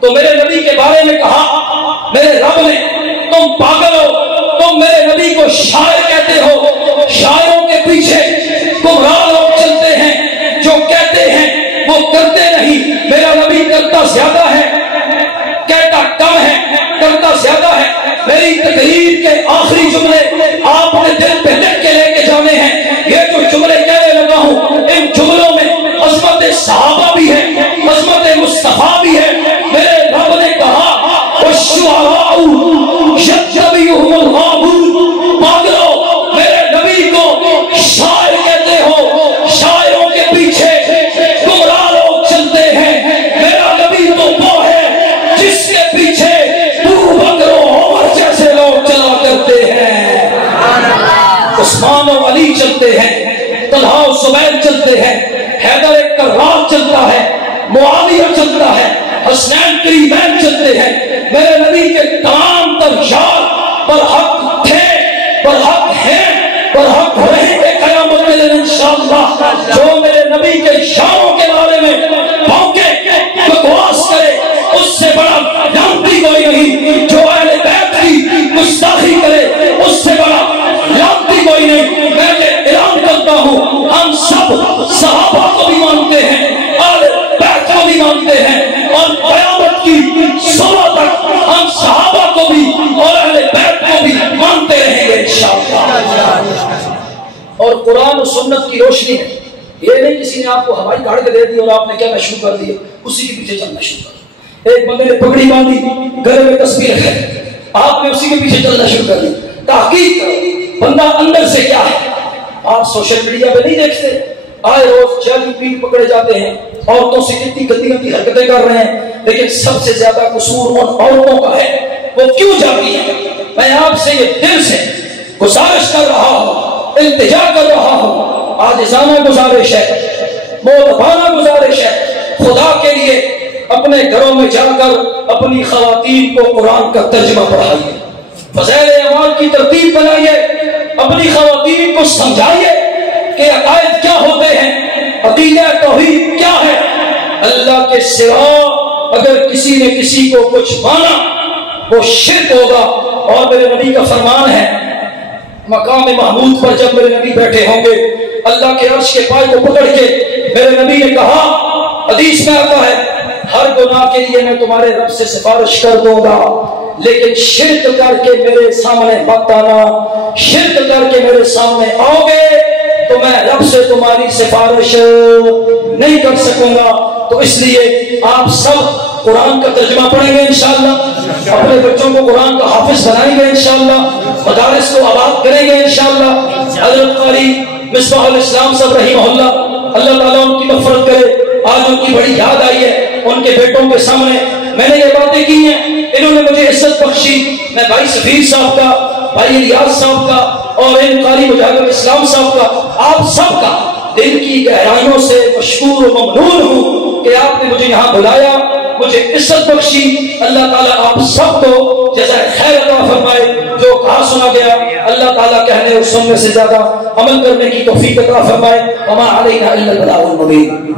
تو میرے نبی کے بارے میں کہا میرے رب نے تم پاگل ہو، تم میرے نبی کو شاعر کہتے ہو. شاعروں کے پیچھے گمراہ لوگ چلتے ہیں، جو کہتے ہیں وہ کرتے نہیں. میرا نبی کرتا زیادہ ہے، کہتا کم ہے، کرتا زیادہ ہے. میری تقریر کے آخری جملے آپ نے دل پہ لکھ کے لے کے جانے ہیں. یہ جو جملے کہنے لگا ہوں، ان جملوں میں عظمت صحابہ بھی ہے، عظمت مصطفیٰ بھی ہے. میرے رب نے کہا وَالشُّعَرَاءُ يَتَّبِعُهُمُ الْغَاوُونَ. پاگلو، میرے نبی کو شاعر کہتے ہو، شاعروں کے پیچھے گمراہ لوگ چلتے ہیں. میرا نبی تو وہ ہے جس کے پیچھے ابو بکر و عمر جیسے لوگ چلا کرتے ہیں، عثمان و علی چلتے ہیں، طلحہ و زبیر چلتے ہیں، حیدر کرار چلتا ہے، معاویہ چلتا ہے، حسنین کریمین چلتے ہیں. میرے نبی کے تمام تر یار برحق تھے، برحق ہیں، برحق رہیں گے قیامت کے دن انشاءاللہ. جو میرے نبی کے شانوں کے بارے میں بھونکے، بکواس کرے، اس سے بڑا لعنتی کوئی نہیں. جو اہل بیت کی گستاخی کرے، اس سے بڑا لعنتی کوئی نہیں. میں یہ اعلان کرتا ہوں، ہم سب صحابہ کو بھی مانتے ہیں، اہل بیت کو بھی مانتے ہیں، اور قیامت کی صبح تک ہم صحابہ کو بھی اور اہل بیت کو بھی مانتے رہیں گے انشاءاللہ. اور قرآن و سنت کی روشنی ہے. یہ نہیں کسی نے آپ کو ہوائی گاڑ کے دے دی اور آپ نے کیا شروع کر دیا، اسی کے پیچھے چلنا شروع کر. ایک بندے نے پگڑی باندھی، گلے میں تسبیح ہے، آپ نے اسی کے پیچھے چلنا شروع کر دیا. تحقیق کرو بندہ اندر سے کیا ہے. آپ سوشل میڈیا پہ نہیں دیکھتے آئے روز جعلی پیر پکڑے جاتے ہیں، عورتوں سے کتنی گندی گندی حرکتیں کر رہے ہیں، لیکن سب سے زیادہ قصور ان عورتوں کا ہے. وہ کیوں جاتی ہیں؟ میں آپ سے یہ دل سے گزارش کر رہا ہوں، التجا کر رہا ہوں، عاجزانہ گزارش ہے، مؤدبانہ گزارش ہے. خدا کے لیے اپنے گھروں میں جا کر اپنی خواتین کو قرآن کا ترجمہ پڑھائیے، فضائل اعمال کی ترتیب بنائیے، اپنی خواتین کو سمجھائیے کہ عقائد کیا ہوتے ہیں، عقیدہ توحید کیا ہے. اللہ کے سوا اگر کسی نے کسی کو کچھ مانا وہ شرک ہوگا. اور میرے نبی کا فرمان ہے، مقام محمود پر جب میرے نبی بیٹھے ہوں گے، اللہ کے عرش کے پائے کو پکڑ کے میرے نبی نے کہا، حدیث میں آتا ہے ہر گناہ کے لیے میں تمہارے رب سے سفارش کر دوں گا، لیکن شرک کر کے میرے سامنے مت آنا. شرک کر کے میرے سامنے آؤ گے تو میں رب سے تمہاری سفارش نہیں کر سکوں گا. تو اس لیے آپ سب قرآن کا ترجمہ پڑھیں گے انشاءاللہ، اپنے بچوں کو قرآن کا حافظ بنائیں گے انشاءاللہ، مدارس کو آباد کریں گے انشاءاللہ۔ حضرت قاری مصباح الاسلام صاحب رحمہ اللہ، اللہ تعالیٰ ان کی مغفرت کرے، آج ان کی بڑی یاد آئی ہے ان کے بیٹوں کے سامنے میں نے یہ باتیں کی ہیں، انہوں نے مجھے عزت بخشی۔ میں بھائی سفیر صاحب کا، بھائی ریاض صاحب کا اور ان قاری مجاہد اسلام صاحب کا، آپ سب کا دل کی گہرائیوں سے مشکور و ممنون ہوں کہ آپ نے مجھے یہاں بلایا، مجھے عزت بخشی۔ اللہ تعالیٰ آپ سب کو جزائے خیر عطا فرمائے۔ جو کہا سنا گیا اللہ تعالیٰ کہنے اور سننے سے زیادہ عمل کرنے کی توفیق عطا فرمائے۔ وما علینا الا البلاغ المبین۔